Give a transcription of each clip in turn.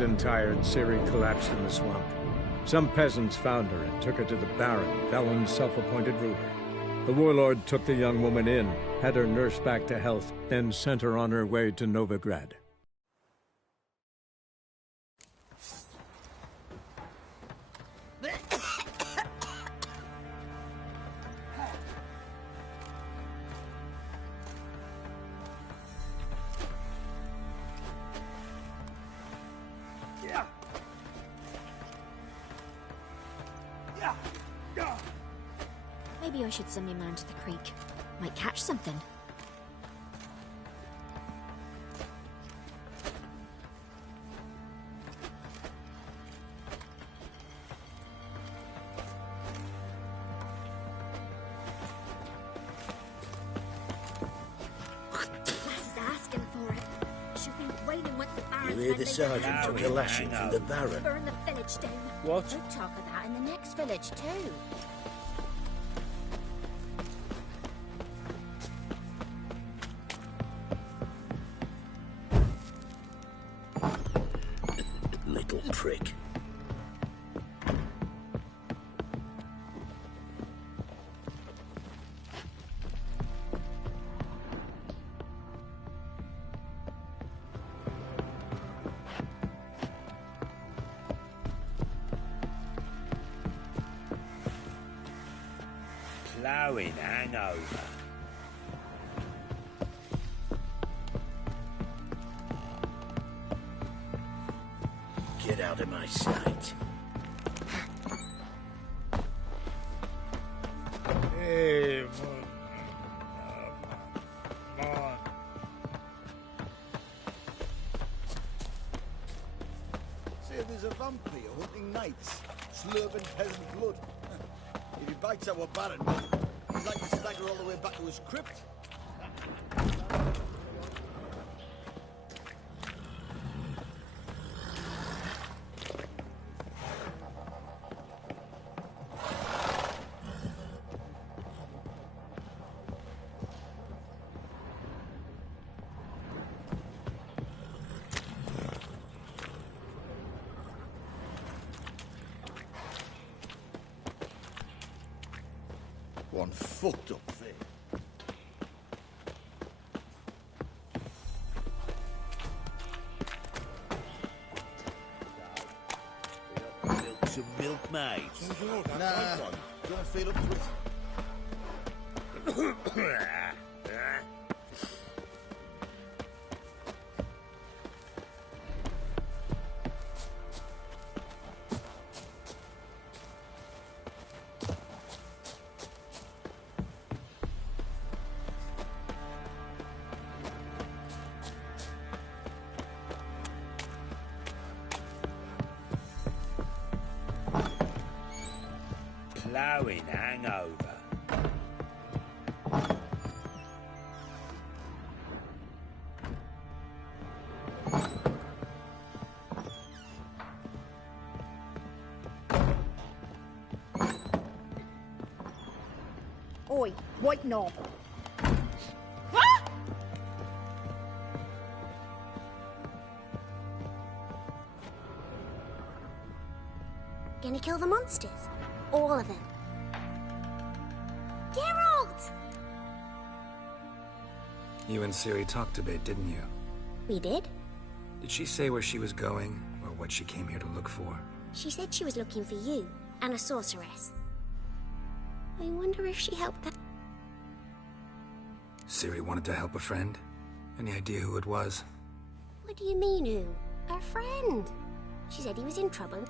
Exhausted and tired, Ciri collapsed in the swamp. Some peasants found her and took her to the Baron, Valen's self-appointed ruler. The warlord took the young woman in, had her nursed back to health, then sent her on her way to Novigrad. Maybe I should send my man to the creek. Might catch something. You hear the sergeant took a lashing from the Baron. Burn the village down. What? We'll talk of that in the next village too. Little prick. Ploughing hangover. Get out of my sight. Hey, Say there's a vampire hunting knights, slurping peasant blood. If he bites our Baron, he's like to stagger all the way back to his crypt. One fucked up thing. Some milk, mate. Nah, don't feel up to it. Ploughing hangover. Oi, white knob. Gonna kill the monsters? All of them. Geralt! You and Ciri talked a bit, didn't you? We did. Did she say where she was going, or what she came here to look for? She said she was looking for you, and a sorceress. I wonder if she helped that. Ciri wanted to help a friend? Any idea who it was? What do you mean, who? Her friend. She said he was in trouble.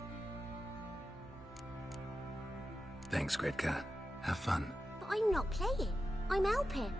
Thanks, Gretka. Have fun. But I'm not playing. I'm helping.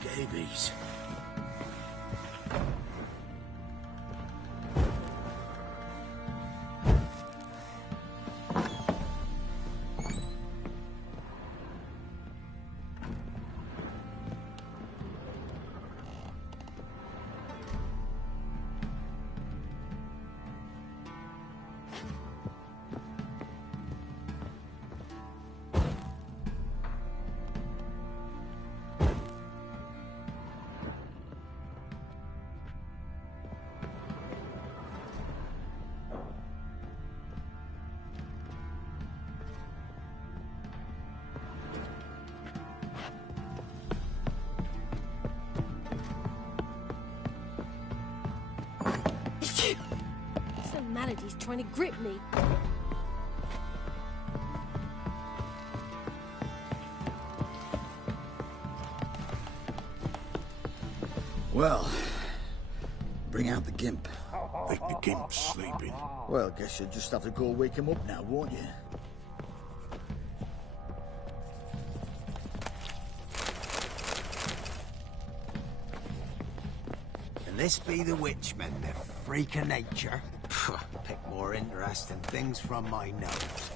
Scabies. Some malady's trying to grip me. Well, bring out the gimp. Think the gimp's sleeping. Well, guess you'll just have to go wake him up now, won't you? Can this be the Witchman, the freak of nature? Pick more interesting things from my nose.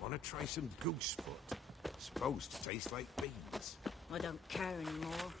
Want to try some goose foot? Supposed to taste like beans. I don't care anymore.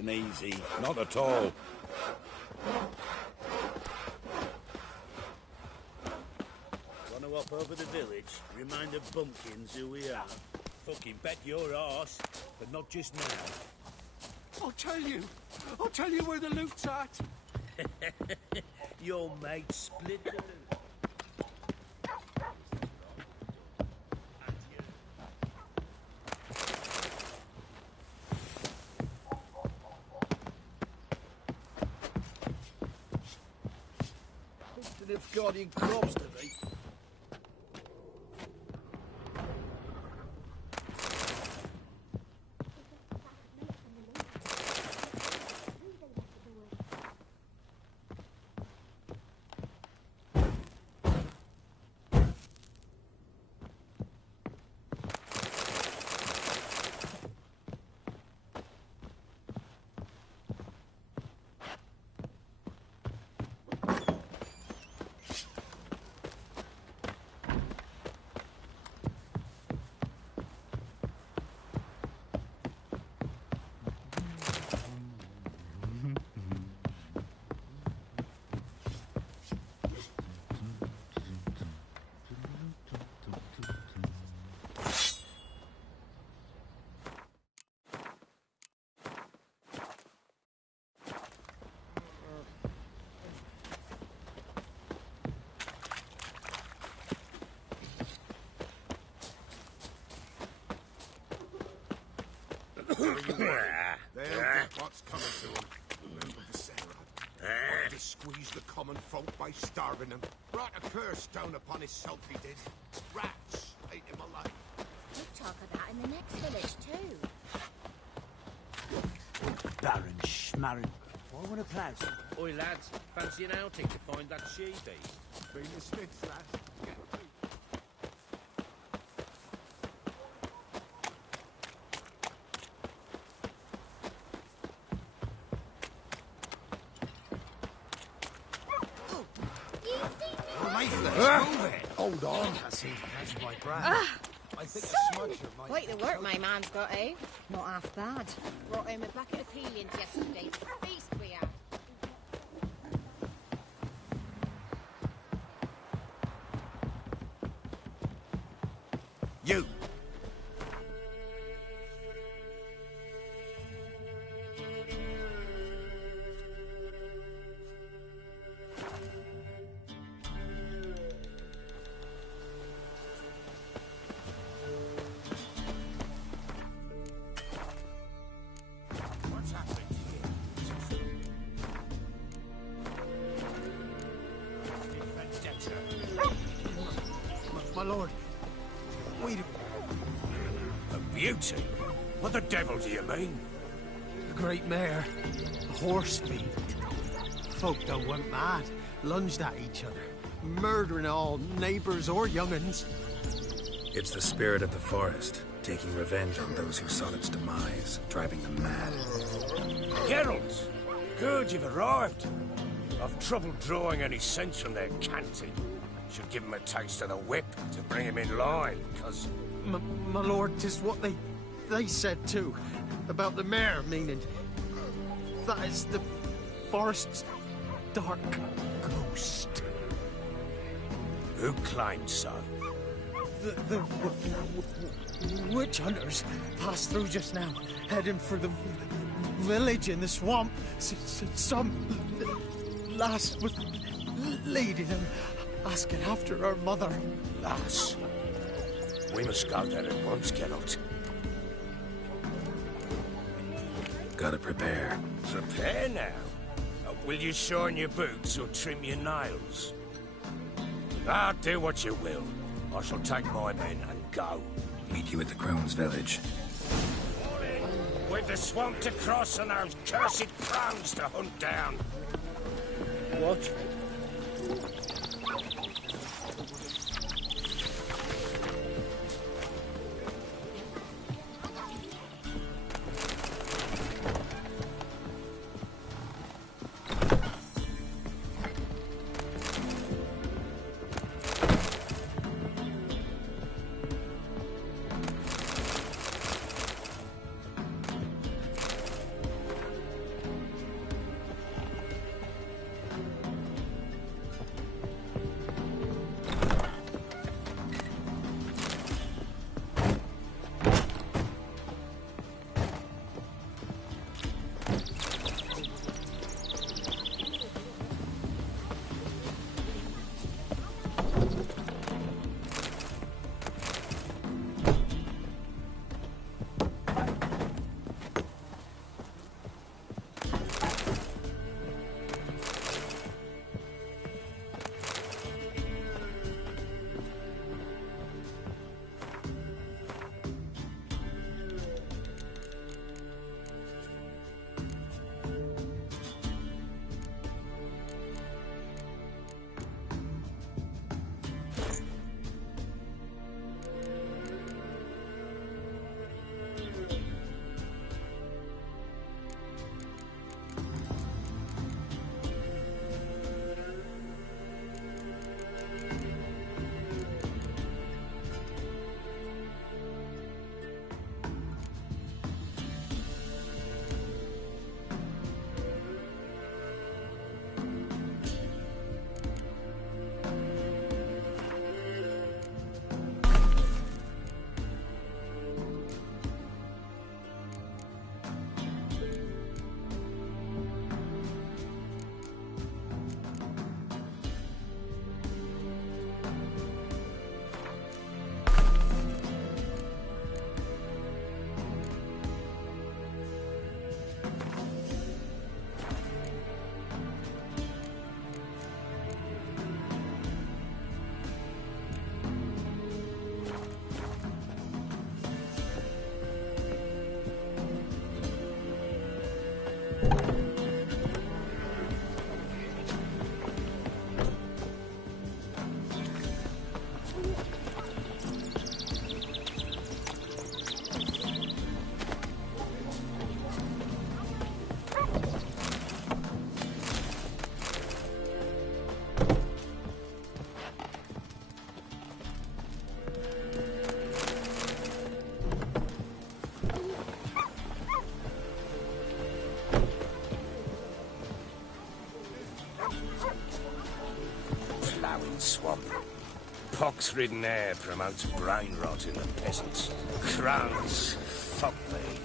isn't easy. Not at all. Want to hop over the village? Remind the bumpkins who we are. Fucking bet your arse, but not just now. I'll tell you where the loot's at. Your mate split the loot. They've guardian crops to be. They'll get what's coming to them. Remember the Sarah. They squeezed the common folk by starving them. Brought a curse down upon his self, he did. Rats ate him alive. You talk of that in the next village, too. Baron Schmarren. Why want to plough? Oi, lads, fancy an outing to find that she-beast? Bring the Smiths, lads. Get free. Hold on. That's my brand. I think a smudger might... Quite the work my man's got, eh? Not half bad. Brought home a bucket of peelings yesterday. Feast we are. You! What's happening here? My lord, wait a... A beauty? What the devil do you mean? The great mare, a horse fiend. Folk done went mad, lunged at each other, murdering all neighbours or young'uns. It's the spirit of the forest, taking revenge on those who sought its demise, driving them mad. Geralt! Good, you've arrived. I've trouble drawing any sense from their canting. Should give him a taste of the whip to bring him in line, because... My lord, 'tis what they said too, about the mare, meaning that is the forest's dark ghost. Who claimed so? The witch hunters passed through just now, heading for the village in the swamp. Some lass was leading them, asking after her mother. Lass. We must go there at once, Geralt. Gotta prepare. Prepare now. Will you shine your boots or trim your nails? Do what you will. I shall take my men and go. Meet you at the Crone's village. We've the swamp to cross and those cursed crones to hunt down. What? Swamp. Pox-ridden air promotes brain rot in the peasants. Crones, fuck me.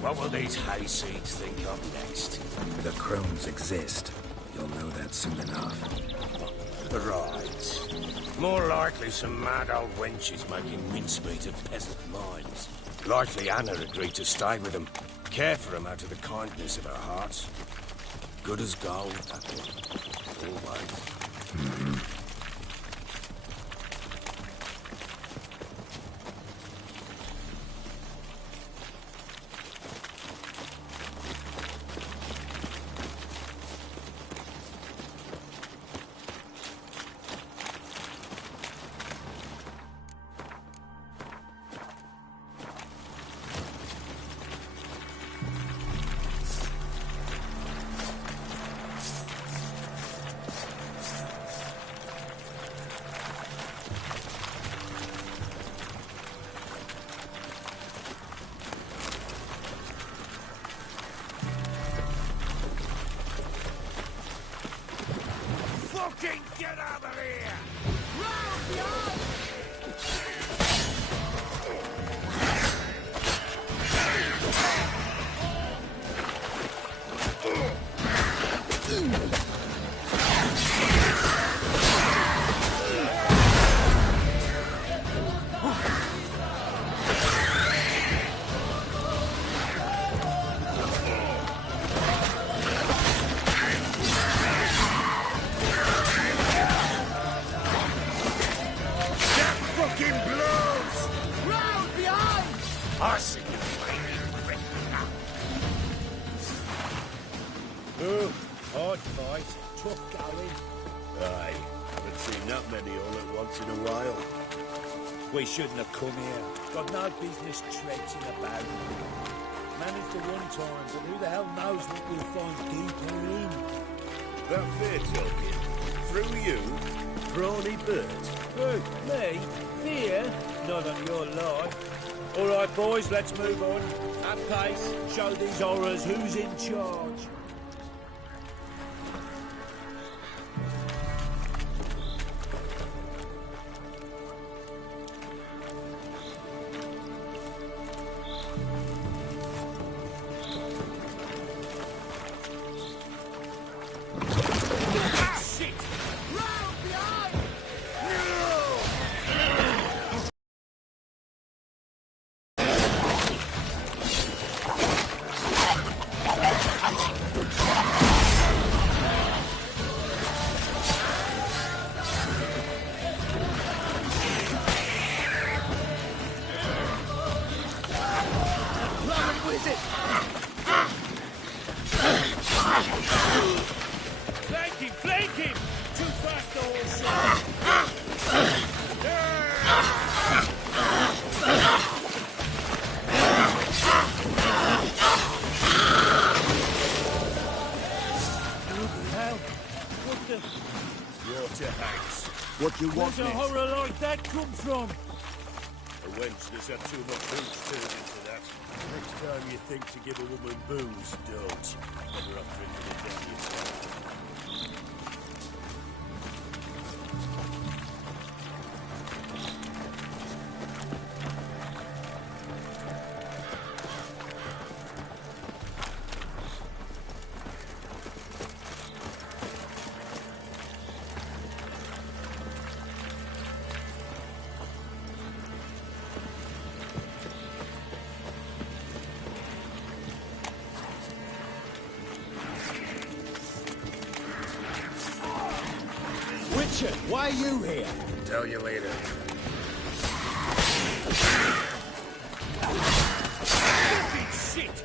What will these hayseeds think of next? The crones exist. You'll know that soon enough. Right. More likely some mad old wenches making mincemeat of peasant minds. Likely Anna agreed to stay with them, care for them out of the kindness of her heart. Good as gold, that one. Always. Mm-hmm. Get over here! Hard fight, tough going. Aye, haven't seen that many all at once in a while. We shouldn't have come here. Got no business traipsing about. Managed the one time, but who the hell knows what we'll find deeper in? That fair talking. Through you, brawny bird. Who? Me? Here? Not on your life. All right, boys, let's move on. At pace, show these horrors who's in charge. Flank him! Too fast, the whole shot! What the... Water hags. What you want? Where's a horror like that come from? A wench that's had too much booze turned into that. Next time you think to give a woman booze, don't. Better off drinking it down yourself. Witcher, why are you here? Tell you later. Fucking shit!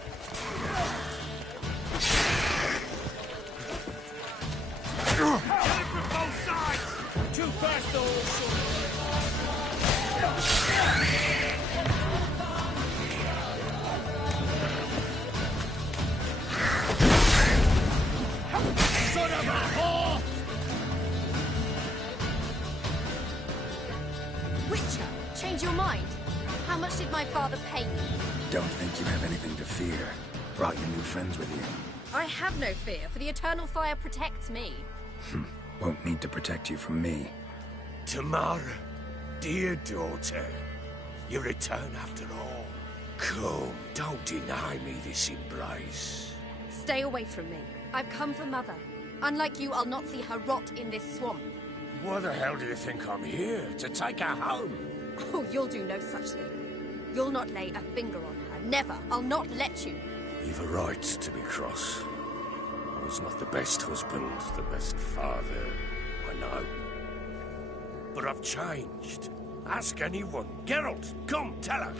Get it from both sides! Too fast, the whole son of a whore! Witcher, change your mind. How much did my father pay you? Don't think you have anything to fear. Brought your new friends with you. I have no fear, for the eternal fire protects me. Won't need to protect you from me. Tamara, dear daughter, you return after all. Come, don't deny me this embrace. Stay away from me. I've come for Mother. Unlike you, I'll not see her rot in this swamp. Why the hell do you think I'm here? To take her home? Oh, you'll do no such thing. You'll not lay a finger on her. Never. I'll not let you. You've a right to be cross. I was not the best husband, the best father, I know. But I've changed. Ask anyone. Geralt, come, tell her.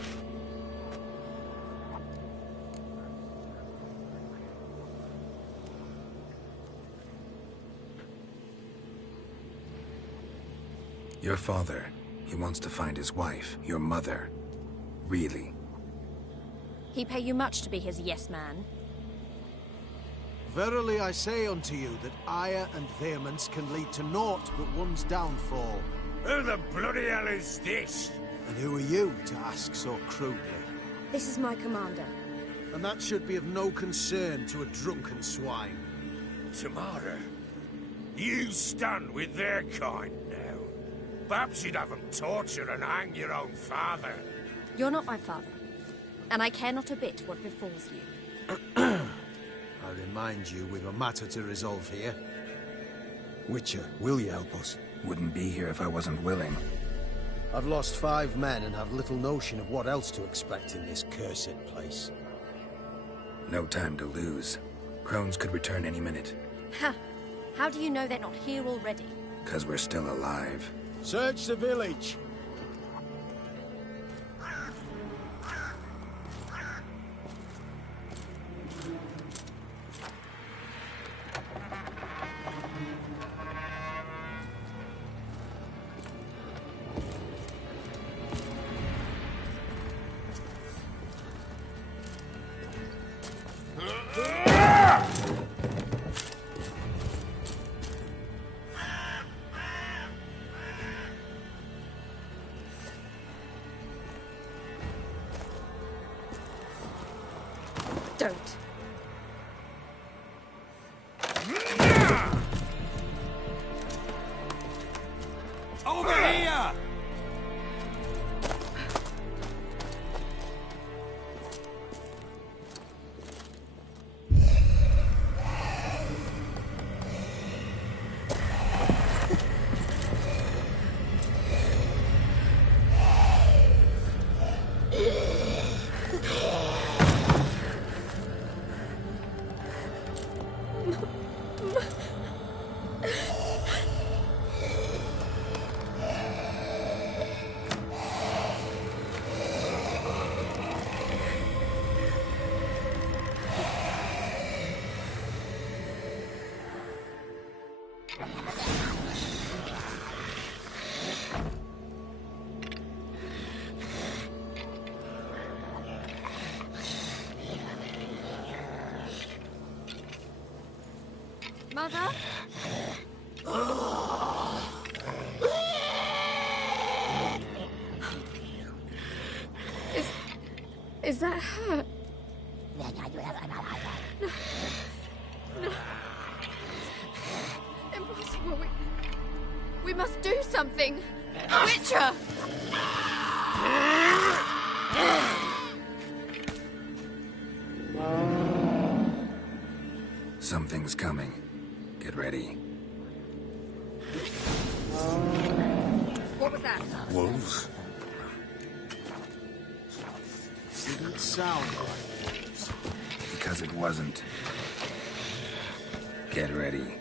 Your father, he wants to find his wife, your mother. Really? He pay you much to be his yes man. Verily I say unto you that ire and vehemence can lead to naught but one's downfall. Who the bloody hell is this? And who are you to ask so crudely? This is my commander. And that should be of no concern to a drunken swine. Tamara, you stand with their kind now. Perhaps you'd have them torture and hang your own father. You're not my father, and I care not a bit what befalls you. I remind you we've a matter to resolve here. Witcher, will you help us? Wouldn't be here if I wasn't willing. I've lost 5 men and have little notion of what else to expect in this cursed place. No time to lose. Crones could return any minute. Ha! How do you know they're not here already? 'Cause we're still alive. Search the village! Don't. Over here! Mother? Is that her? No. Impossible. We must do something. Witcher! Something's coming. Get ready. What was that? Wolves? Didn't sound like wolves. Because it wasn't. Get ready.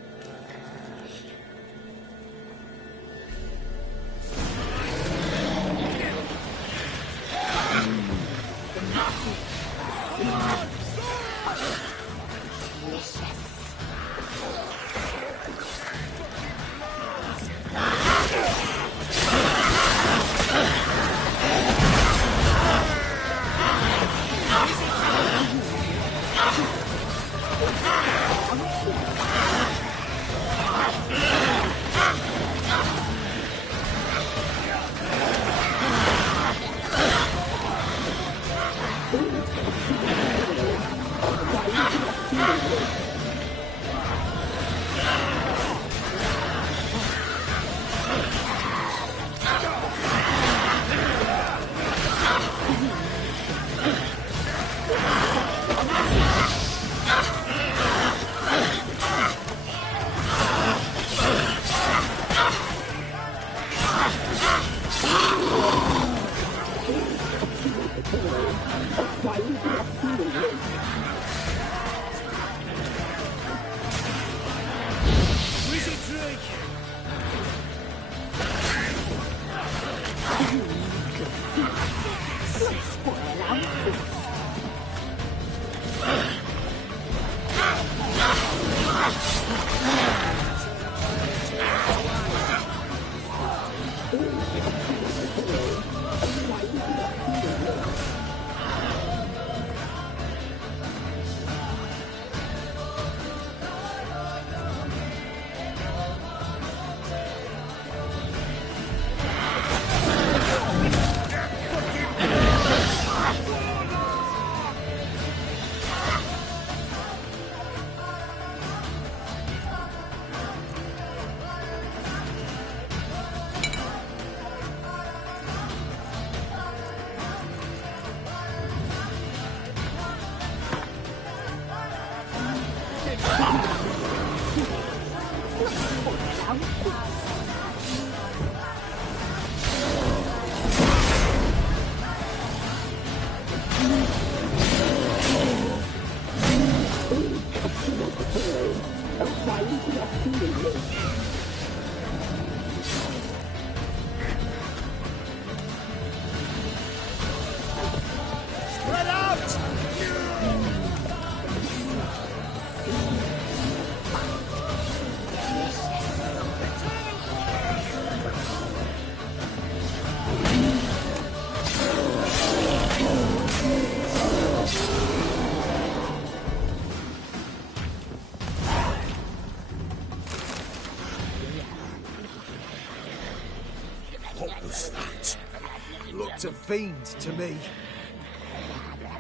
Looked a fiend to me.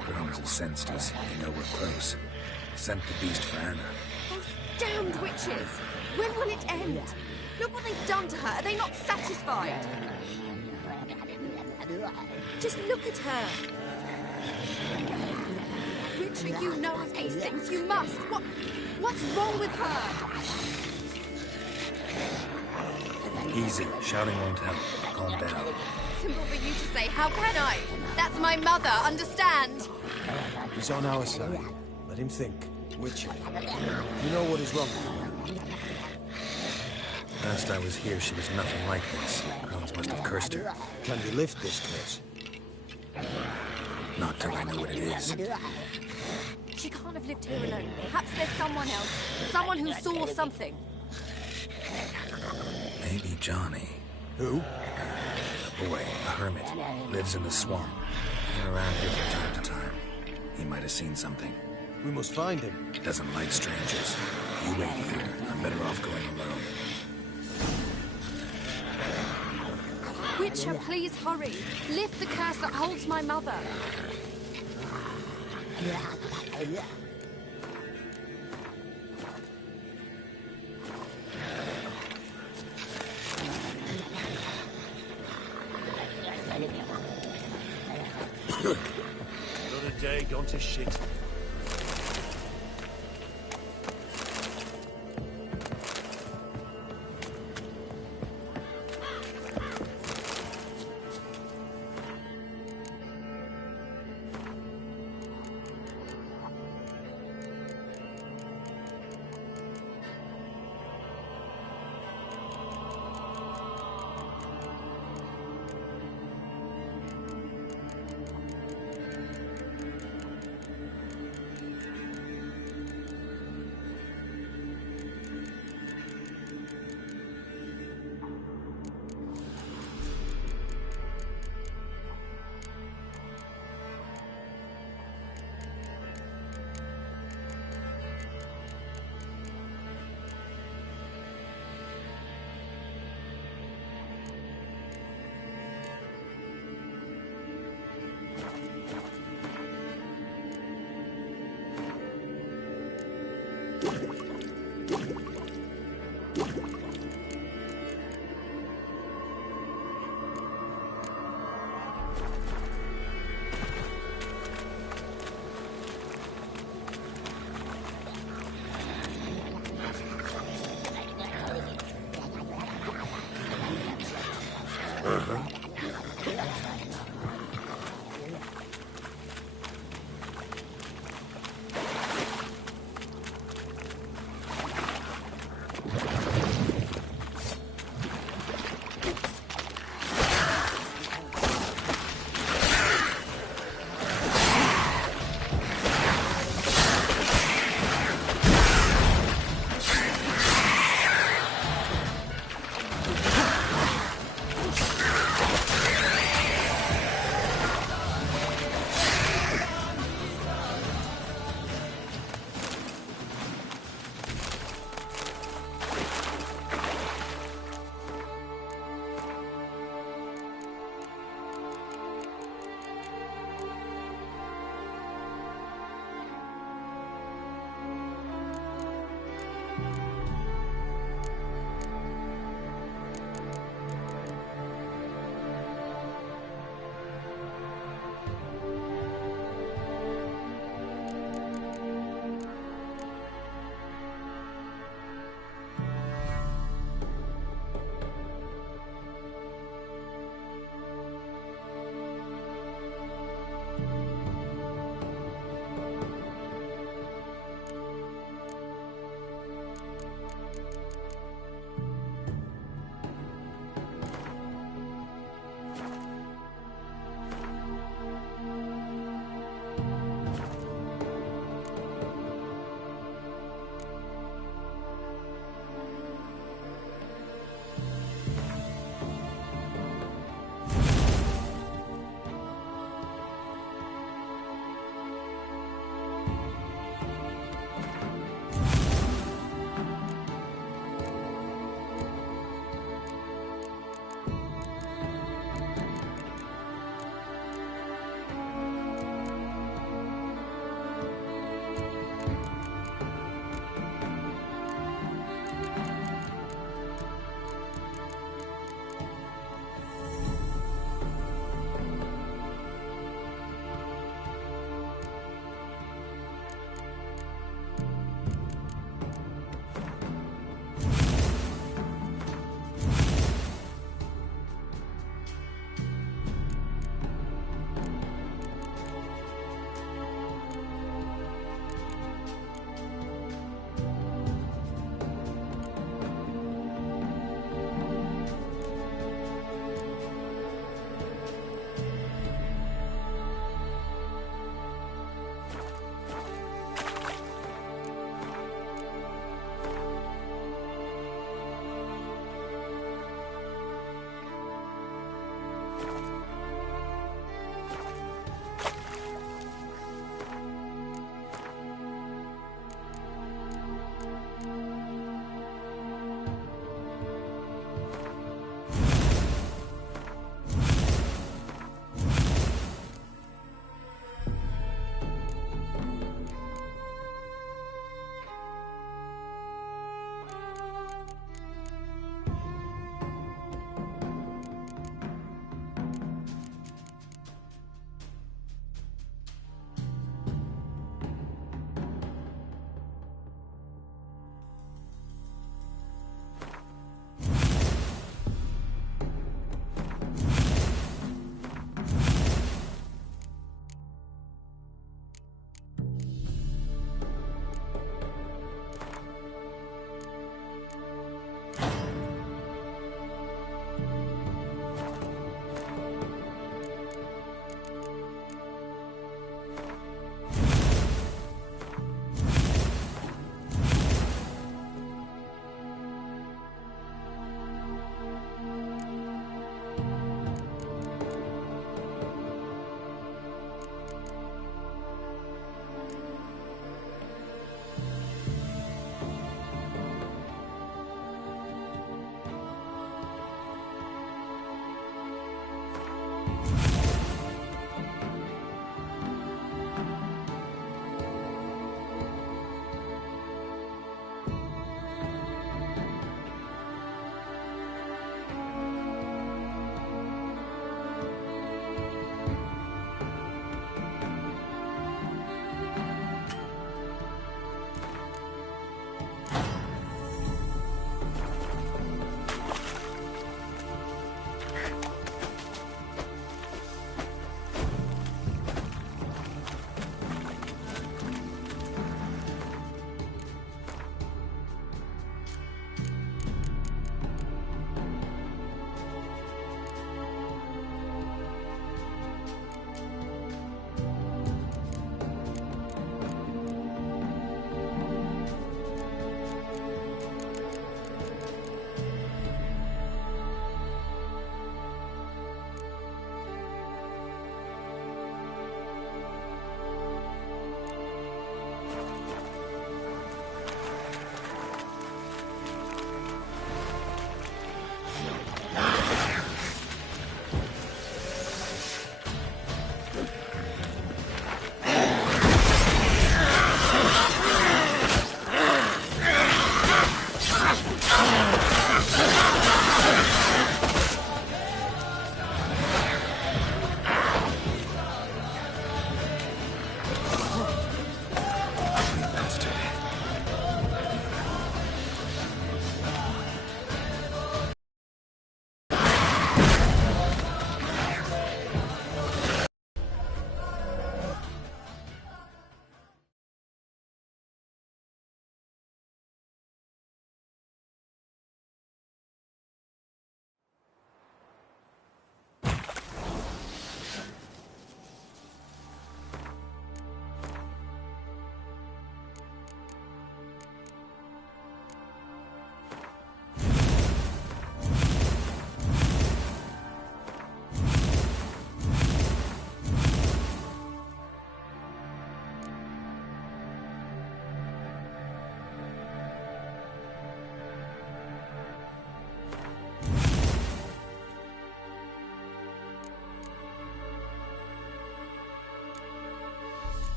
Crones have sensed us. They know we're close. Sent the beast for Anna. Those damned witches! When will it end? Look what they've done to her. Are they not satisfied? Just look at her. Witcher, you know of these things. You must. What's wrong with her? Easy. Shouting won't help. Calm down. Simple for you to say. How can I? That's my mother. Understand? He's on our side. Let him think. Witcher. You know what is wrong with him? Last I was here, she was nothing like this. Crones must have cursed her. Can we lift this curse? Not till I know what it is. She can't have lived here alone. Perhaps there's someone else. Someone who saw something. Johnny. Who? A boy, a hermit, lives in the swamp. Came around here from time to time. He might have seen something. We must find him. Doesn't like strangers. You wait here. I'm better off going alone. Witcher, please hurry. Lift the curse that holds my mother. Another day gone to shit.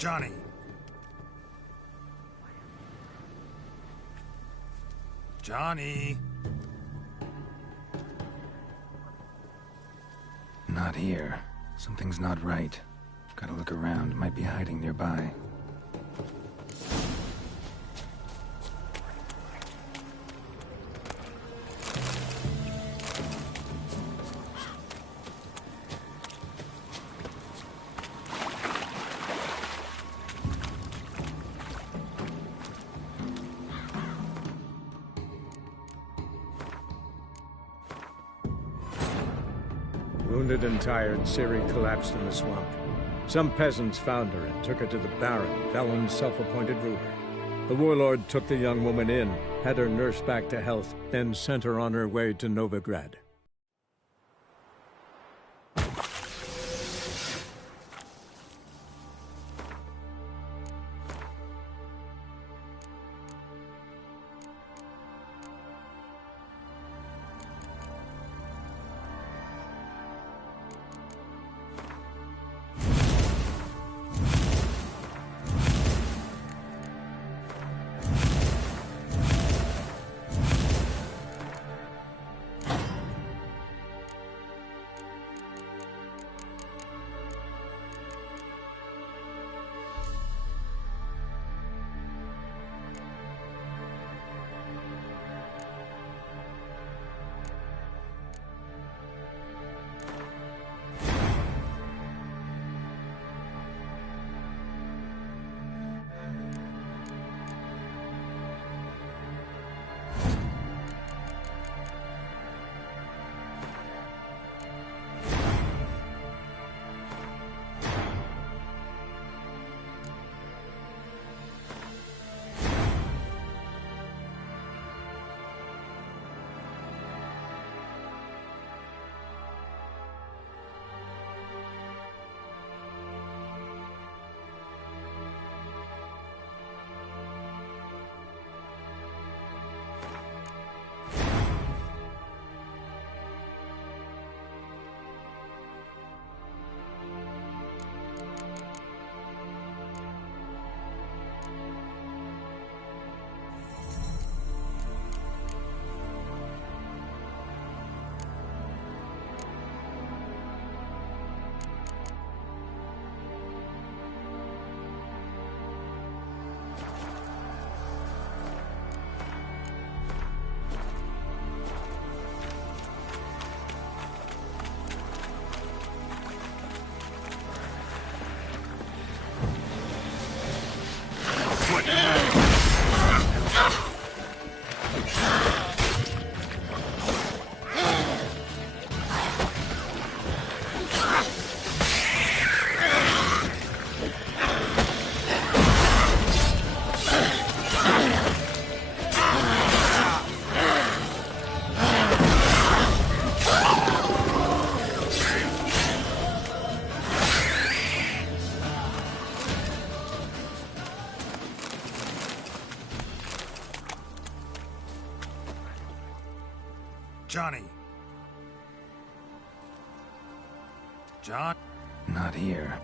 Johnny! Johnny! Not here. Something's not right. Gotta look around. Might be hiding nearby. Wounded and tired, Ciri collapsed in the swamp. Some peasants found her and took her to the Baron, Velen's self-appointed ruler. The warlord took the young woman in, had her nursed back to health, then sent her on her way to Novigrad. Johnny! John? Not here.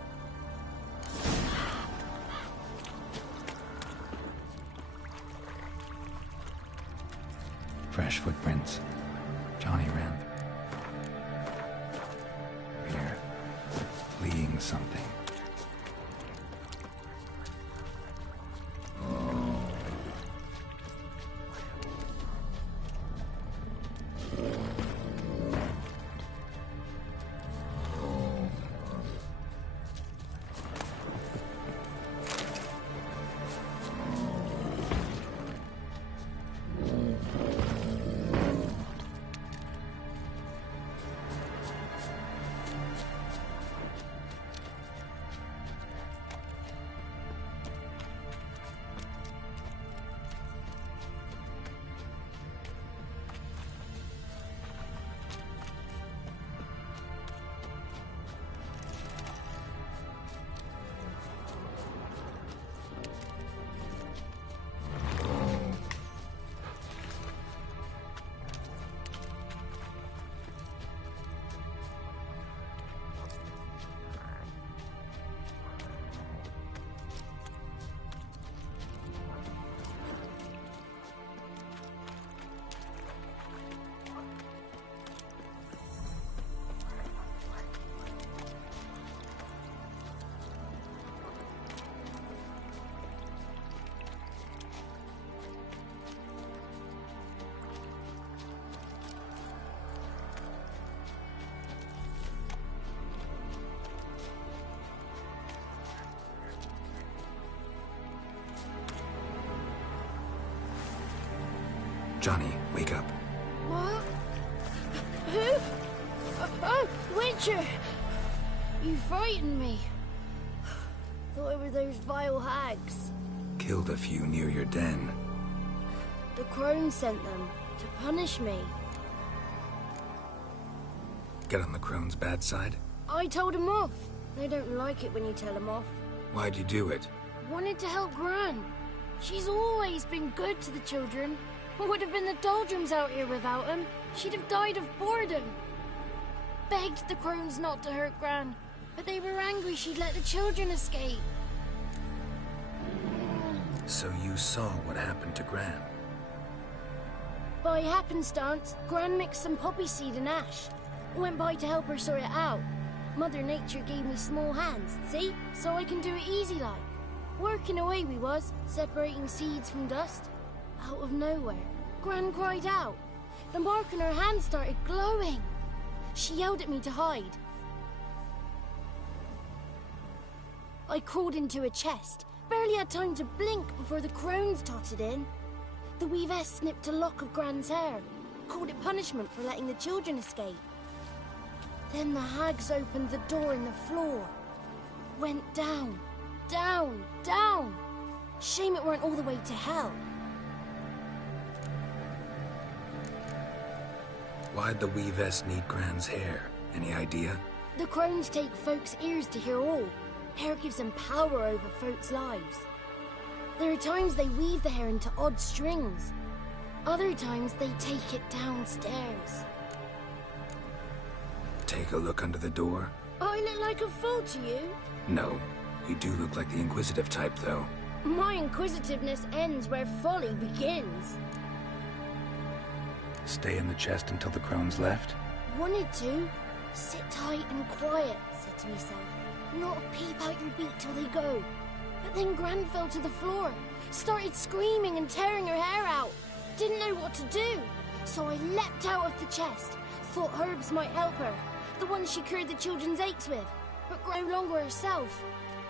Fresh footprints. Johnny ran. Here. Fleeing something. Johnny, wake up. What? Who? Oh, Witcher! You frightened me. Thought it were those vile hags. Killed a few near your den. The crone sent them to punish me. Get on the crone's bad side? I told them off. They don't like it when you tell them off. Why'd you do it? Wanted to help Gran. She's always been good to the children. It would have been the doldrums out here without him. She'd have died of boredom. Begged the crones not to hurt Gran, but they were angry she'd let the children escape. So you saw what happened to Gran? By happenstance, Gran mixed some poppy seed and ash. Went by to help her sort it out. Mother Nature gave me small hands, see? So I can do it easy like. Working away we was, separating seeds from dust. Out of nowhere, Gran cried out. The mark on her hand started glowing. She yelled at me to hide. I crawled into a chest. Barely had time to blink before the crones totted in. The weavess snipped a lock of Gran's hair. Called it punishment for letting the children escape. Then the hags opened the door in the floor. Went down, down, down. Shame it weren't all the way to hell. Why'd the weavess need Gran's hair? Any idea? The crones take folks' ears to hear all. Hair gives them power over folks' lives. There are times they weave the hair into odd strings. Other times they take it downstairs. Take a look under the door? I look like a fool to you? No. You do look like the inquisitive type, though. My inquisitiveness ends where folly begins. Stay in the chest until the crones left? Wanted to. Sit tight and quiet, said to myself. Not peep out your beak till they go. But then Gran fell to the floor. Started screaming and tearing her hair out. Didn't know what to do. So I leapt out of the chest. Thought herbs might help her. The ones she cured the children's aches with. But grew no longer herself.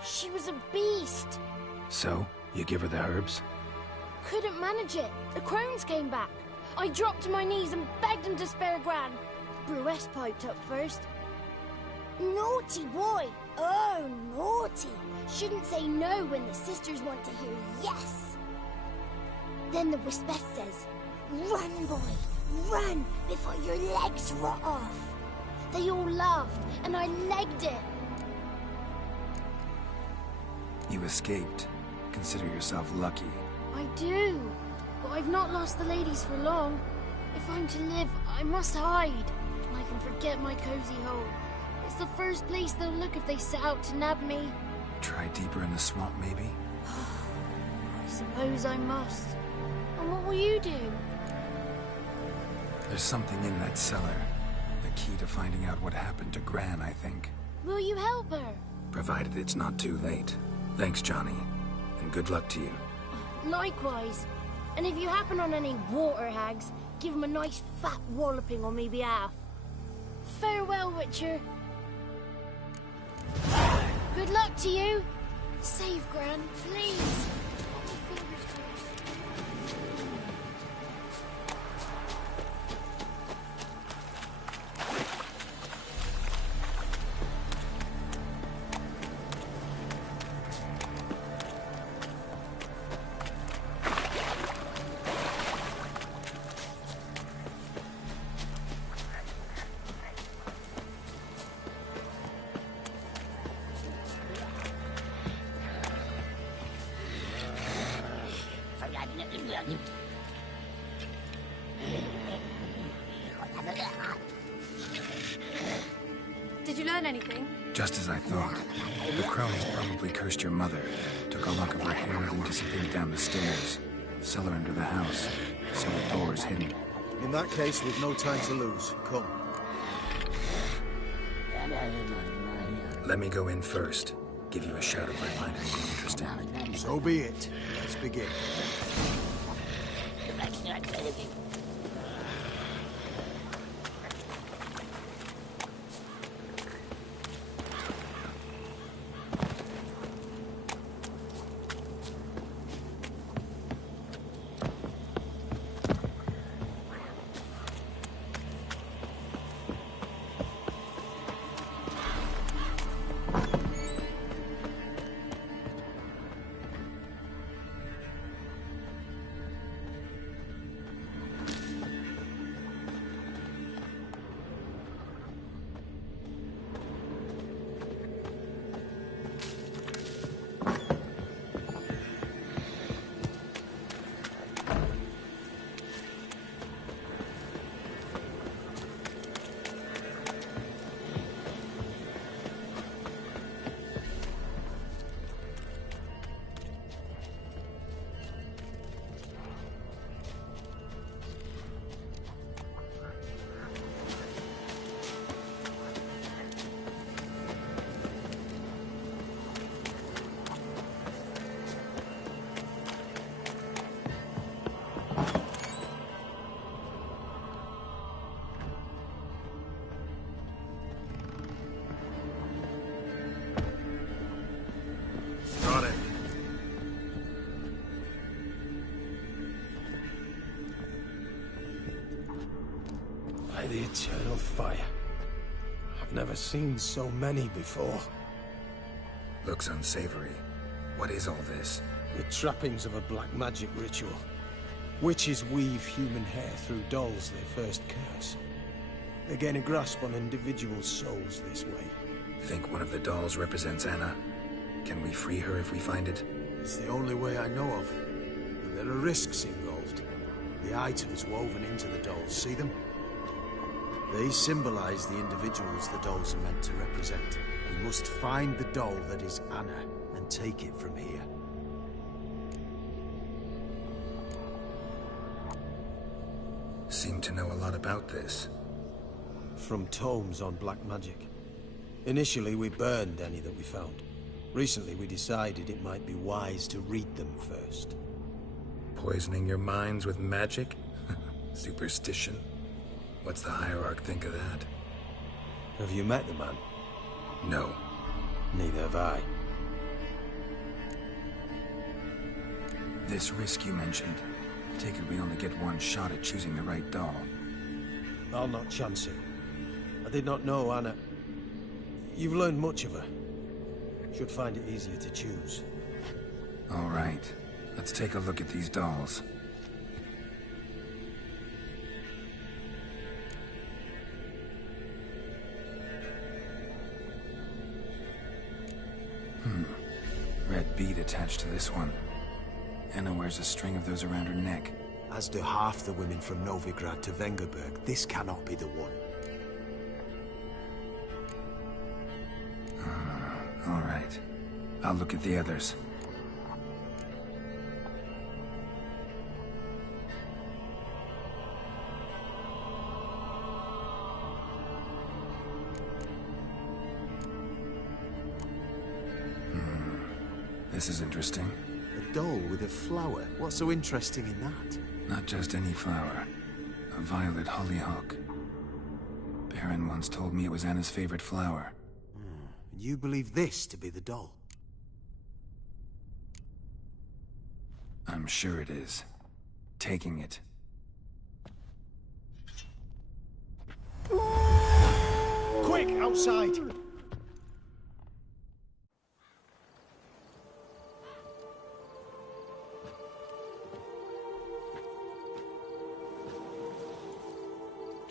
She was a beast. So, you give her the herbs? Couldn't manage it. The crones came back. I dropped to my knees and begged him to spare Gran. Brewess piped up first. Naughty boy! Oh, naughty! Shouldn't say no when the sisters want to hear yes. Then the Wispess says, run, boy, run before your legs rot off. They all laughed, and I legged it. You escaped. Consider yourself lucky. I do, but I've not lost the ladies for long. If I'm to live, I must hide. I can forget my cozy hole. It's the first place they'll look if they set out to nab me. Try deeper in the swamp, maybe? I suppose I must. And what will you do? There's something in that cellar. The key to finding out what happened to Gran, I think. Will you help her? Provided it's not too late. Thanks, Johnny. And good luck to you. Likewise. And if you happen on any water hags, give them a nice fat walloping on me behalf. Farewell, Witcher. Good luck to you. Save Gran, please. Did you learn anything? Just as I thought. The crones probably cursed your mother, took a lock of her hair, then disappeared down the stairs. Cellar under the house, so the door's hidden. In that case, we've no time to lose. Come. Let me go in first. Give you a shout if I find anything interesting. So be it. Let's begin. By the eternal fire. I've never seen so many before. Looks unsavory. What is all this? The trappings of a black magic ritual. Witches weave human hair through dolls they first curse. They gain a grasp on individual souls this way. Think one of the dolls represents Anna? Can we free her if we find it? It's the only way I know of. And there are risks involved. The items woven into the dolls, see them? They symbolize the individuals the dolls are meant to represent. We must find the doll that is Anna and take it from here. Seem to know a lot about this. From tomes on black magic. Initially, we burned any that we found. Recently, we decided it might be wise to read them first. Poisoning your minds with magic? Superstition? What's the hierarch think of that? Have you met the man? No. Neither have I. This risk you mentioned. Take it we only get one shot at choosing the right doll. I'll not chance it. I did not know Anna. You've learned much of her. Should find it easier to choose. All right. Let's take a look at these dolls. Red bead attached to this one. Anna wears a string of those around her neck. As do half the women from Novigrad to Vengerberg. This cannot be the one. All right. I'll look at the others. This is interesting. A doll with a flower. What's so interesting in that? Not just any flower. A violet hollyhock. Baron once told me it was Anna's favorite flower. And you believe this to be the doll? I'm sure it is. Taking it. Quick, outside!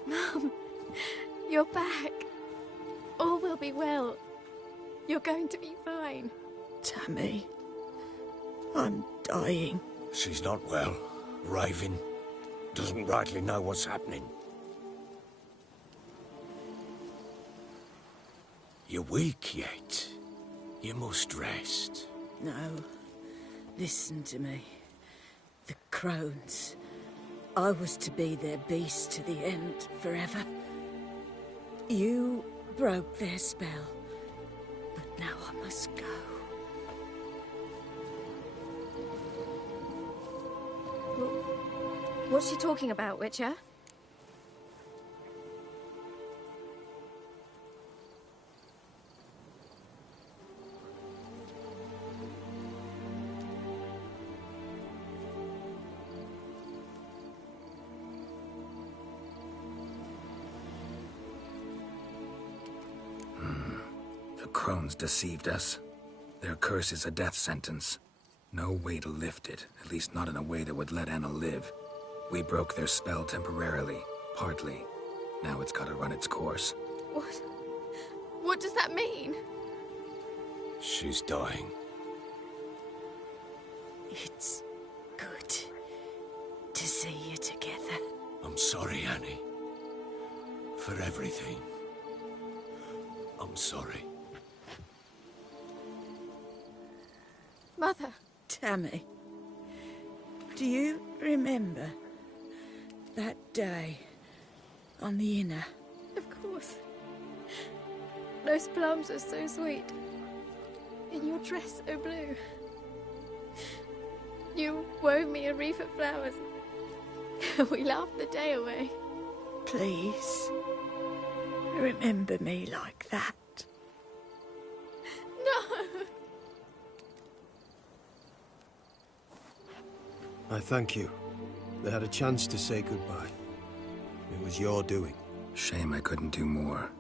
Mum, you're back. All will be well. You're going to be fine. Tammy, I'm dying. She's not well. Raving. Doesn't rightly know what's happening. You're weak yet. You must rest. No. Listen to me. The crones. I was to be their beast to the end, forever. You broke their spell. But now I must go. What's she talking about, Witcher? The crones deceived us. Their curse is a death sentence. No way to lift it, at least not in a way that would let Anna live. We broke their spell temporarily, partly. Now it's gotta run its course. What? What does that mean? She's dying. It's good to see you together. I'm sorry, Annie. For everything. I'm sorry. Mother. Tammy, do you remember that day on the Inner? Of course. Those plums are so sweet. And your dress so blue. You wove me a wreath of flowers. We laughed the day away. Please, remember me like that. No! I thank you. They had a chance to say goodbye. It was your doing. Shame I couldn't do more.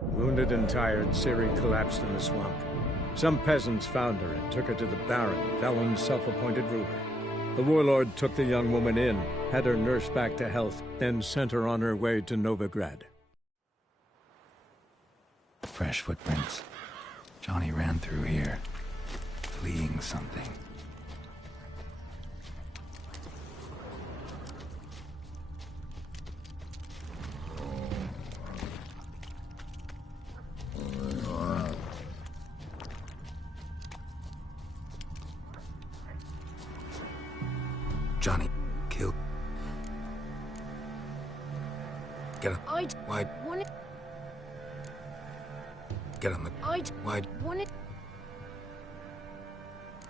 Wounded and tired, Ciri collapsed in the swamp. Some peasants found her and took her to the Baron, Velen's self-appointed ruler. The warlord took the young woman in, had her nursed back to health, then sent her on her way to Novigrad. Fresh footprints. Johnny ran through here, fleeing something. Johnny, kill. Get up. Wide. Get on the. Wide.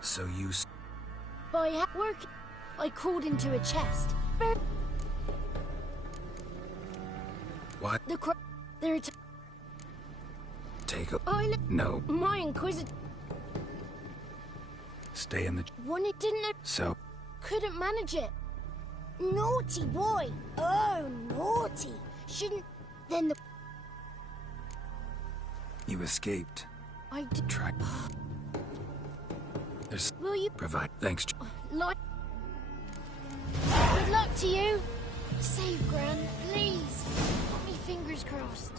So you. By work, I crawled into a chest. What? They're Take a. No. My Inquisitor. Stay in the. Didn't I? So. Couldn't manage it. Naughty boy. Oh, naughty. Shouldn't. Then the. You escaped. I did. Try. There's. Will you provide? Thanks. Like. Good luck to you. Save Gran, please. Got me fingers crossed.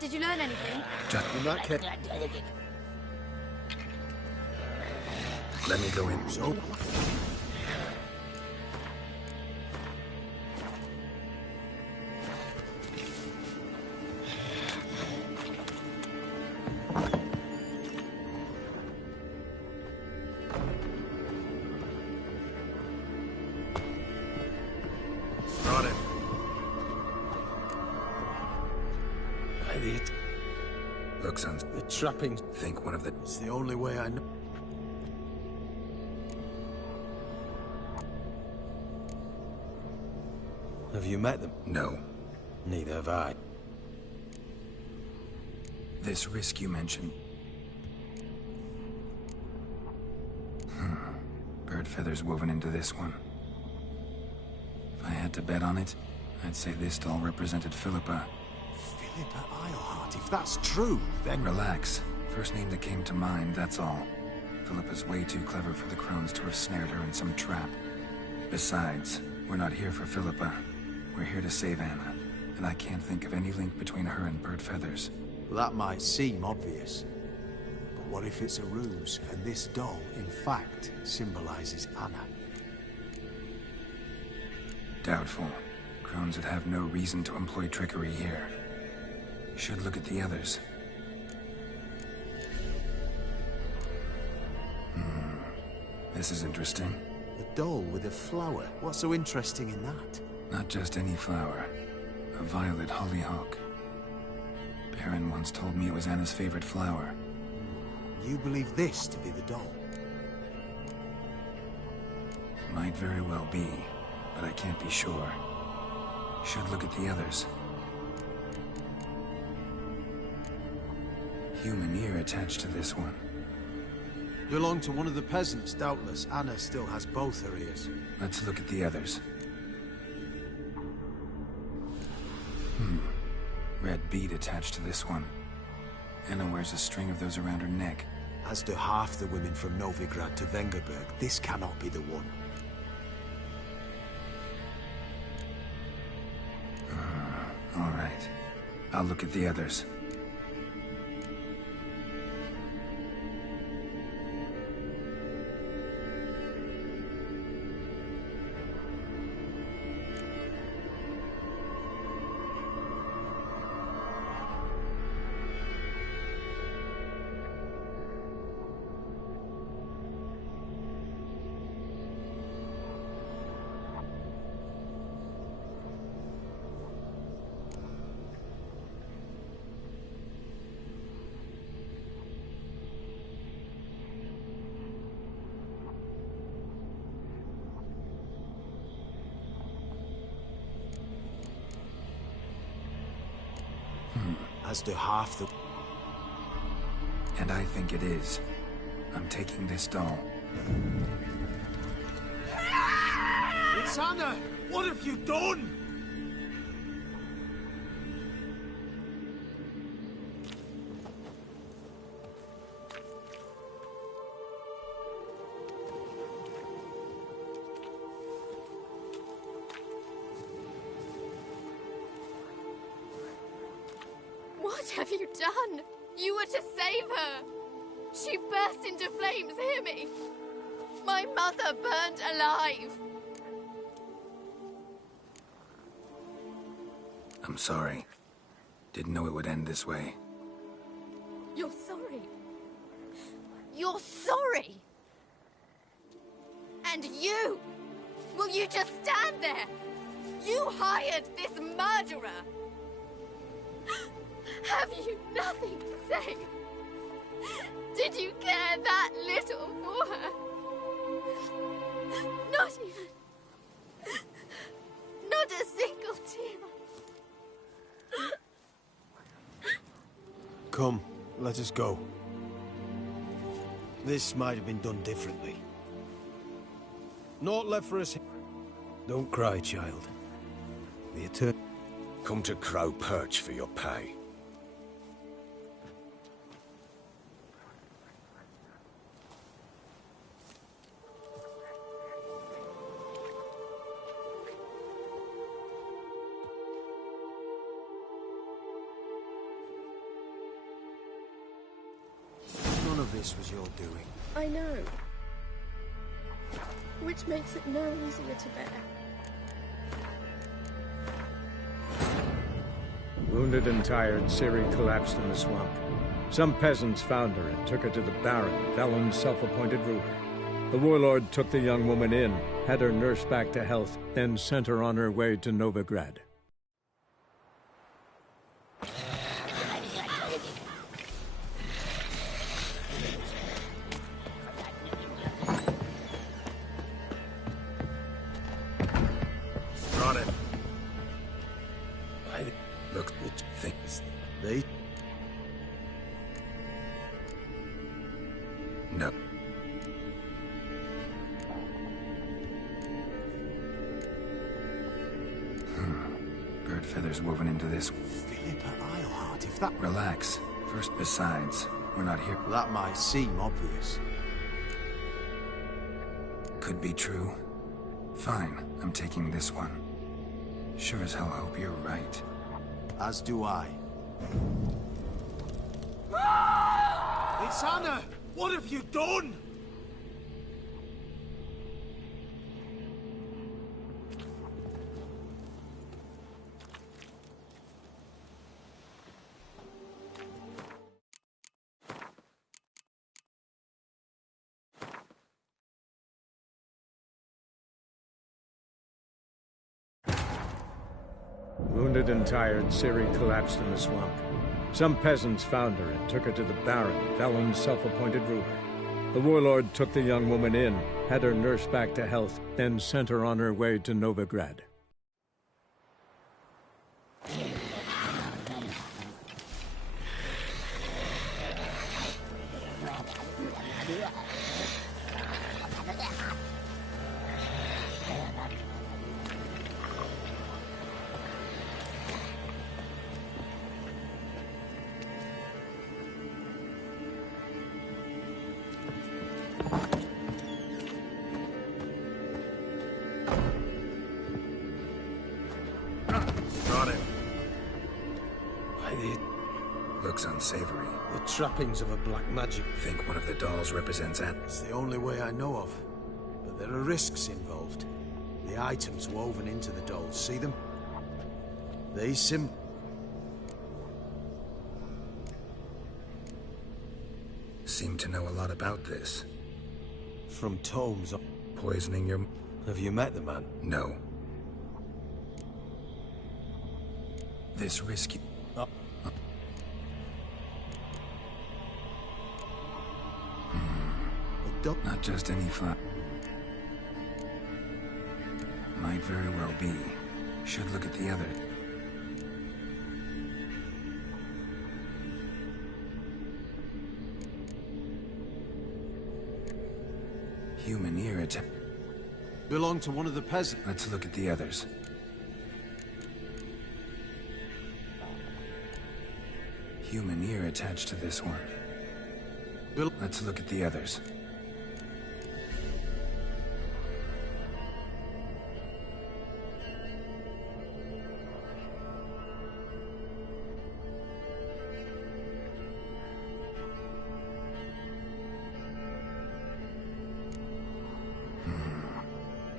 Did you learn anything? Let me go in. So? Got him. Looks on. The trappings. Think one of the. It's the only way I know. Have you met them? No. Neither have I. This risk you mentioned. Bird feathers woven into this one. If I had to bet on it, I'd say this doll represented Philippa. Philippa Eilhart, if that's true, then... Relax. First name that came to mind, that's all. Philippa's way too clever for the crones to have snared her in some trap. Besides, we're not here for Philippa. We're here to save Anna, and I can't think of any link between her and bird feathers. That might seem obvious. But what if it's a ruse, and this doll, in fact, symbolizes Anna? Doubtful. Crones would have no reason to employ trickery here. Should look at the others. This is interesting. A doll with a flower. What's so interesting in that? Not just any flower. A violet hollyhock. Baron once told me it was Anna's favorite flower. You believe this to be the doll? Might very well be, but I can't be sure. Should look at the others. Human ear attached to this one. Belonged to one of the peasants, doubtless. Anna still has both her ears. Let's look at the others. Red bead attached to this one. Anna wears a string of those around her neck. As do half the women from Novigrad to Vengerberg. This cannot be the one. All right. I'll look at the others. as do half the... And I think it is. I'm taking this doll. It's Anna! What have you done? What have you done? You were to save her. She burst into flames, hear me? My mother burned alive. I'm sorry. Didn't know it would end this way. You're sorry. You're sorry. And you? Will you just stand there? You hired this murderer. Have you nothing to say? Did you care that little for her? Not even... Not a single tear. Come, let us go. This might have been done differently. Naught left for us. Don't cry, child. The eternal... Come to Crow Perch for your pay. None of this was your doing. I know. Which makes it no easier to bear. Wounded and tired, Ciri collapsed in the swamp. Some peasants found her and took her to the Baron, Velen's self-appointed ruler. The warlord took the young woman in, had her nursed back to health, then sent her on her way to Novigrad. Run it. Look, it thinks they... No. Bird feathers woven into this. Philippa Eilhart, if that... Relax. First, besides, we're not here. That might seem obvious. Could be true. Fine, I'm taking this one. Sure as hell hope you're right. As do I. It's Anna! What have you done? Wounded and tired, Ciri collapsed in the swamp. Some peasants found her and took her to the Baron, Velen's self-appointed ruler. The warlord took the young woman in, had her nursed back to health, then sent her on her way to Novigrad. Looks unsavory. The trappings of a black magic. Think one of the dolls represents Anna. It's the only way I know of. But there are risks involved. The items woven into the dolls, see them? They seem to know a lot about this. From tomes. Poisoning your... Have you met the man? No. This risky... Not just any fun. Might very well be. Should look at the other. Human ear attack. Belonged to one of the peasants. Let's look at the others. Human ear attached to this one. Let's look at the others.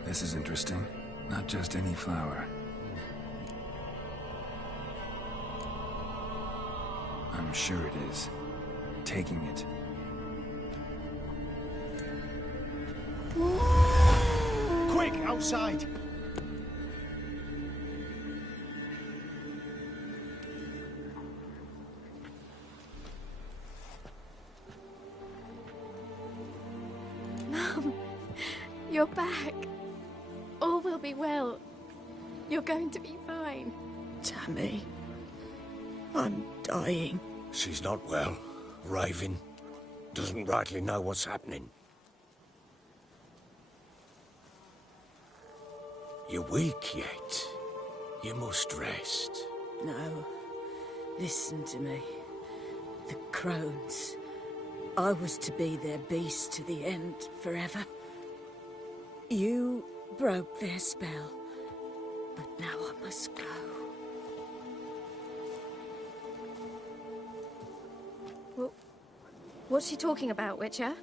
This is interesting. Not just any flower. I'm sure it is. Taking it. Quick, outside! Mum, you're back. All will be well. You're going to be fine. Tammy, I'm dying. She's not well. Raving. Doesn't rightly know what's happening. You're weak yet. You must rest. No. Listen to me. The crones. I was to be their beast to the end, forever. You broke their spell. But now I must go. Well, what's she talking about, Witcher?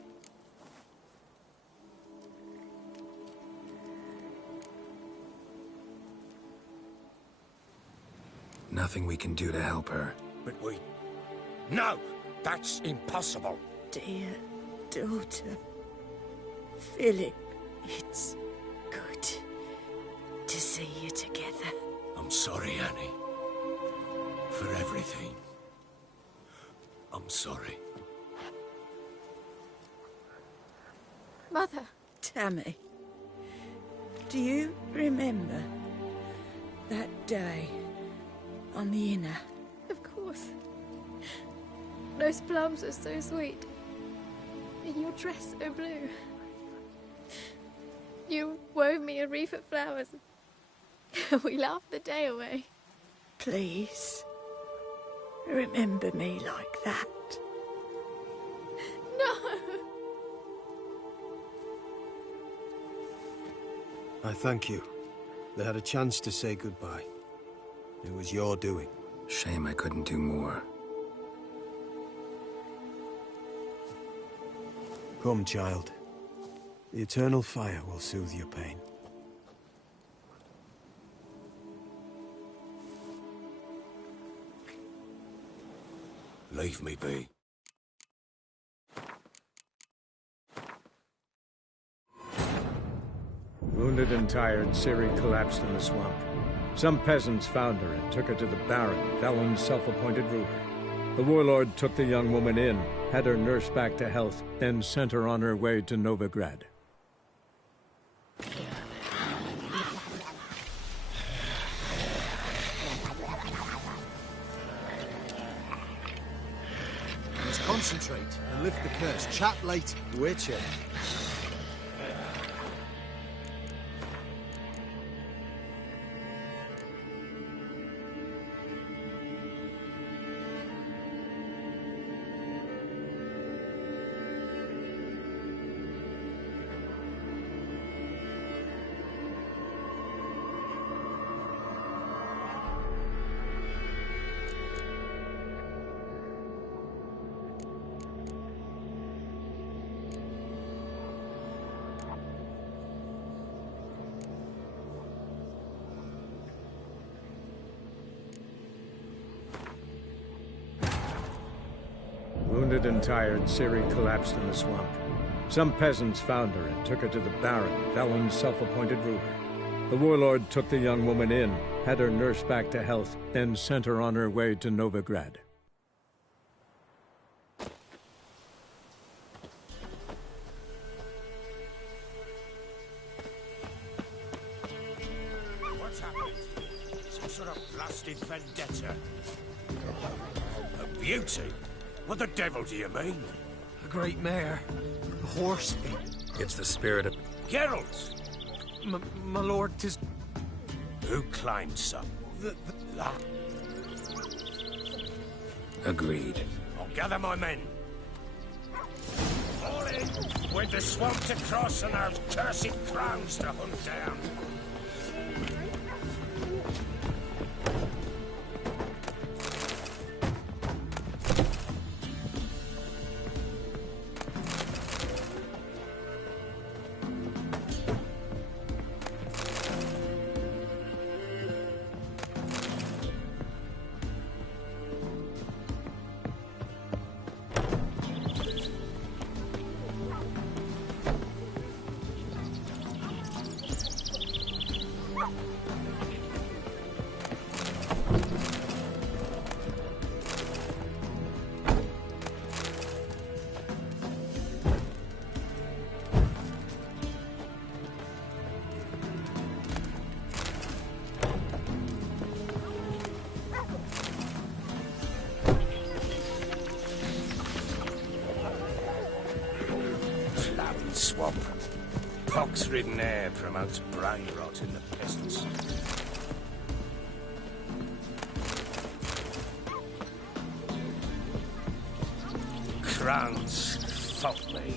Nothing we can do to help her. But we... No! That's impossible! Dear daughter, Philip, it's good to see you together. I'm sorry, Annie. For everything. I'm sorry. Mother. Tammy, do you remember that day on the inner? Of course. Those plums are so sweet. And your dress so blue. You wove me a wreath of flowers. We laughed the day away. Please, remember me like that. No! I thank you. They had a chance to say goodbye. It was your doing. Shame I couldn't do more. Come, child. The eternal fire will soothe your pain. Leave me be. Wounded and tired, Ciri collapsed in the swamp. Some peasants found her and took her to the Baron, Velen's self-appointed ruler. The warlord took the young woman in, had her nursed back to health, then sent her on her way to Novigrad. Let's concentrate and lift the curse. Chat later, Witcher. Wounded and tired, Ciri collapsed in the swamp. Some peasants found her and took her to the Baron, Velen's self-appointed ruler. The warlord took the young woman in, had her nursed back to health, then sent her on her way to Novigrad. What's happening? Some sort of blasted vendetta. A beauty? What the devil do you mean? A great mare. A horse thief. It's the spirit of... Geralt! My lord, 'tis... Who climbed some? Agreed. I'll gather my men. All in! With the swamp to cross and those cursed crowns to hunt down. Swamp. Pox-ridden air promotes brain rot in the peasants. Crowns, fuck me.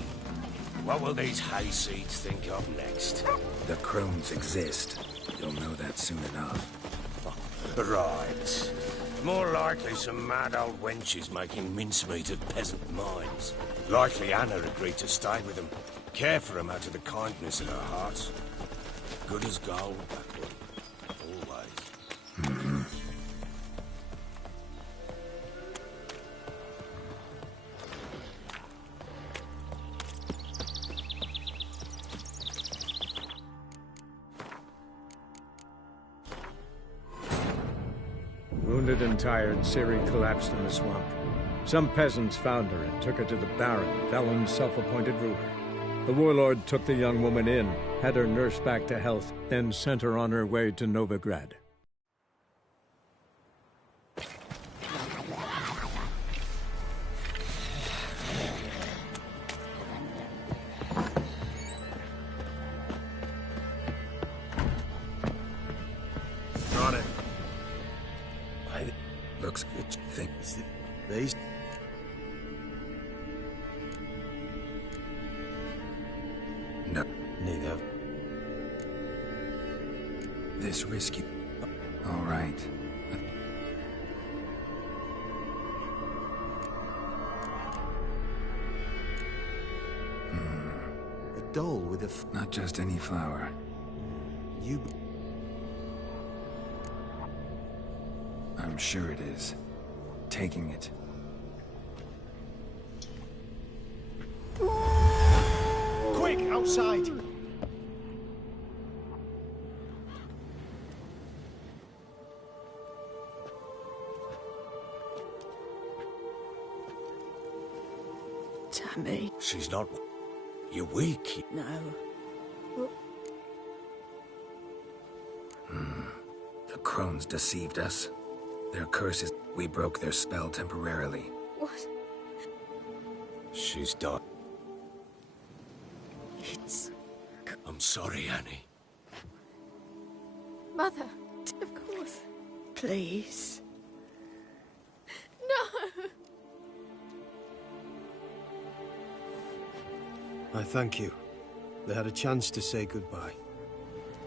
What will these hayseeds think of next? The crones exist. You'll know that soon enough. Right. More likely some mad old wenches making mincemeat of peasant minds. Likely Anna agreed to stay with them. Care for them out of the kindness of her heart. Good as gold, that one. Always. Wounded and tired, Ciri collapsed in the swamp. Some peasants found her and took her to the Baron, Velen's self-appointed ruler. The warlord took the young woman in, had her nursed back to health, then sent her on her way to Novigrad. Got it. Looks good. Things. These... No. Neither. This risky... All right. A doll with a... Not just any flower. You... I'm sure it is. Taking it. Quick, outside! Tammy. She's not... You're weak. No. The crones deceived us. Their curses... We broke their spell temporarily. What? She's done. It's... I'm sorry, Annie. Mother, of course. Please. No! I thank you. They had a chance to say goodbye.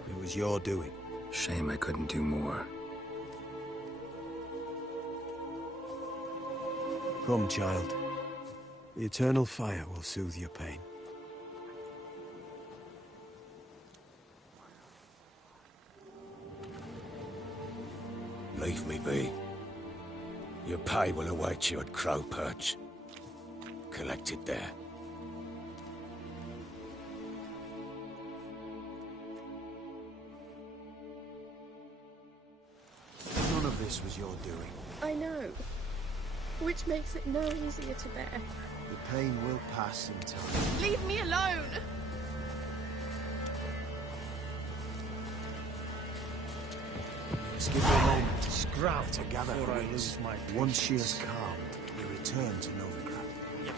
It was your doing. Shame I couldn't do more. Come, child. The eternal fire will soothe your pain. Leave me be. Your pay will await you at Crow Perch. Collect it there. None of this was your doing. I know. Which makes it no easier to bear. The pain will pass in time. Leave me alone! Let's give her a moment to Scrap to gather before her I wits. lose my Once she is calmed, we return to Novigrad. Yes.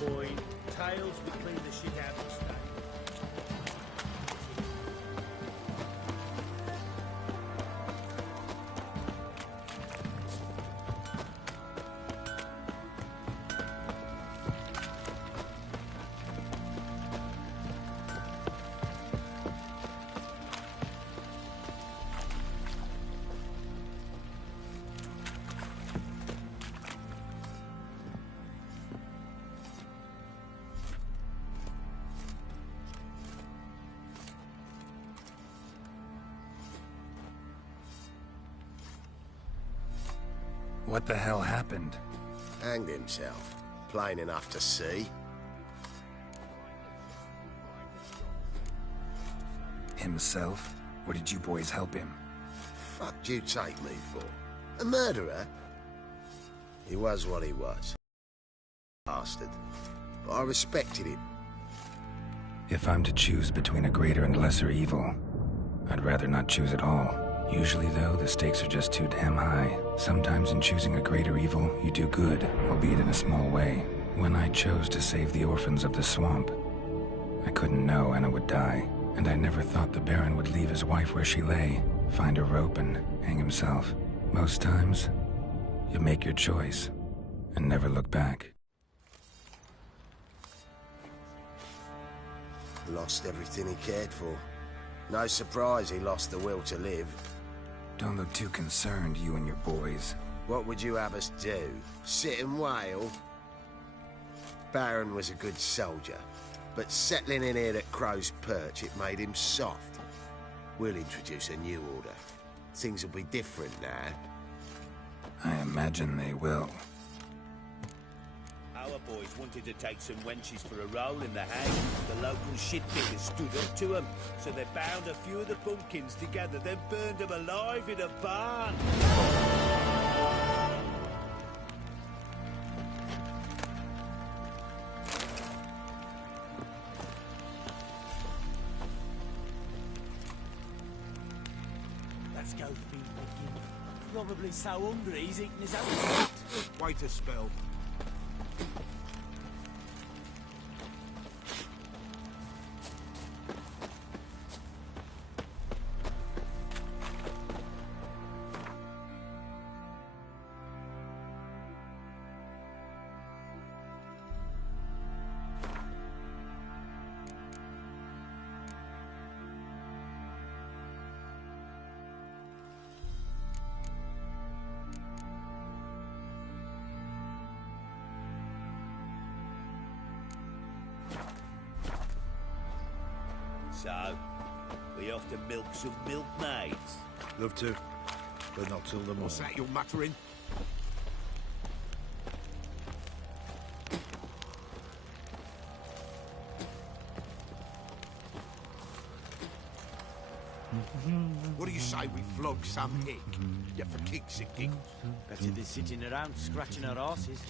Boy, Tails will clean the shit out of the stable. What the hell happened? Hanged himself. Plain enough to see. Himself? Or did you boys help him? Fuck you take me for? A murderer? He was what he was. Bastard. But I respected him. If I'm to choose between a greater and lesser evil, I'd rather not choose at all. Usually, though, the stakes are just too damn high. Sometimes in choosing a greater evil, you do good, albeit in a small way. When I chose to save the orphans of the swamp, I couldn't know Anna would die, and I never thought the Baron would leave his wife where she lay, find a rope and hang himself. Most times, you make your choice, and never look back. Lost everything he cared for. No surprise he lost the will to live. Don't look too concerned, you and your boys. What would you have us do? Sit and wail? Baron was a good soldier, but settling in here at Crow's Perch, it made him soft. We'll introduce a new order. Things will be different now. I imagine they will. Our boys wanted to take some wenches for a roll in the hay. The local shit diggers stood up to them, so they bound a few of the pumpkins together, then burned them alive in a barn. Let's go feed him. Probably so hungry he's eating his own. Wait a spell. So, we off to milk some milkmaids? Love to, but not till the morning. What's that you're muttering? What do you say we flog some hick? Yeah, for kicks and giggles. Better than sitting around scratching our asses.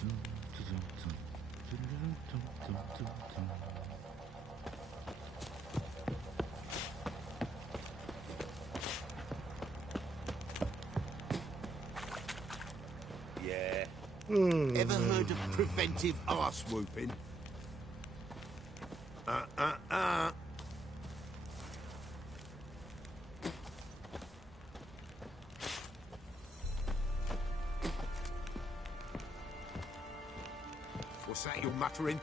Yeah. Ever heard of preventive arse whooping? What's that you're muttering?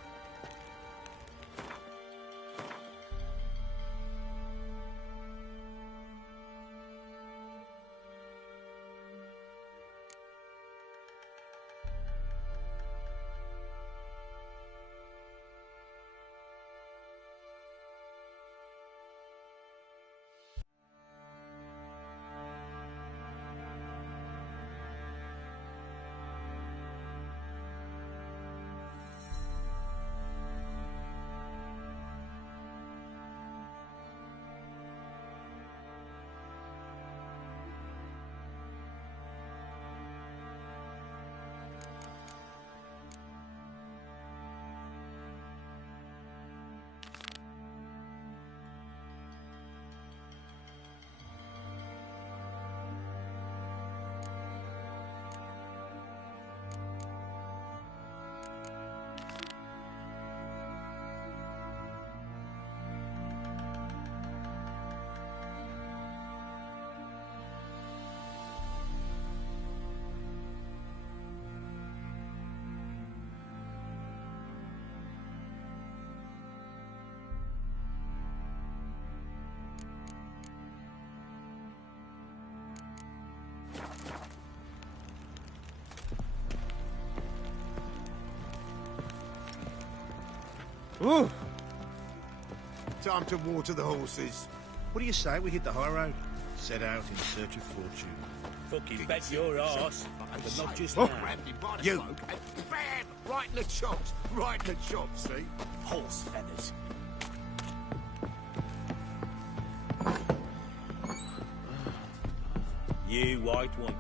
Ooh. Time to water the horses. What do you say we hit the high road? Set out in search of fortune. Fucking bet your arse. But not just Oh, now. grabbed him by the cloak and bam! Right in the chops. Right in the chops, see? Horse feathers. You white one.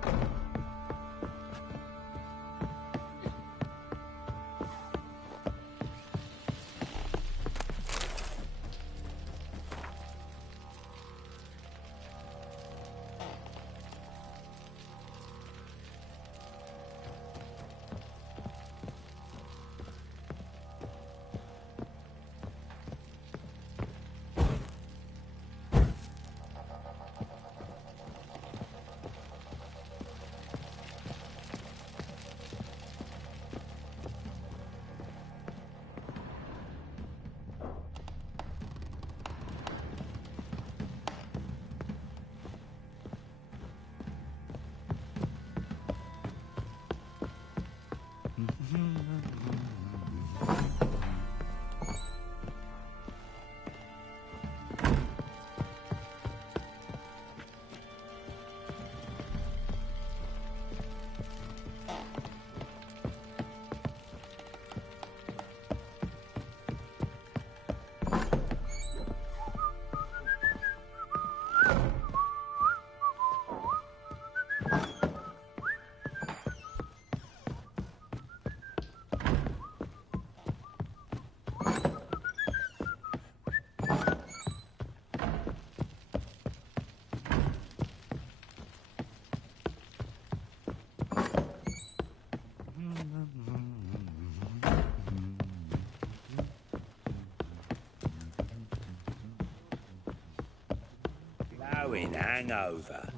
Blowing hangover.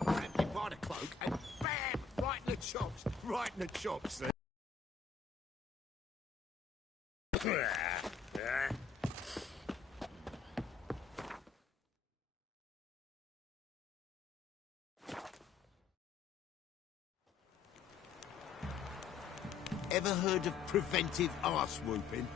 Grabbed him by the cloak and bam! Right in the chops. Right in the chops, see? Ever heard of preventive arse whooping?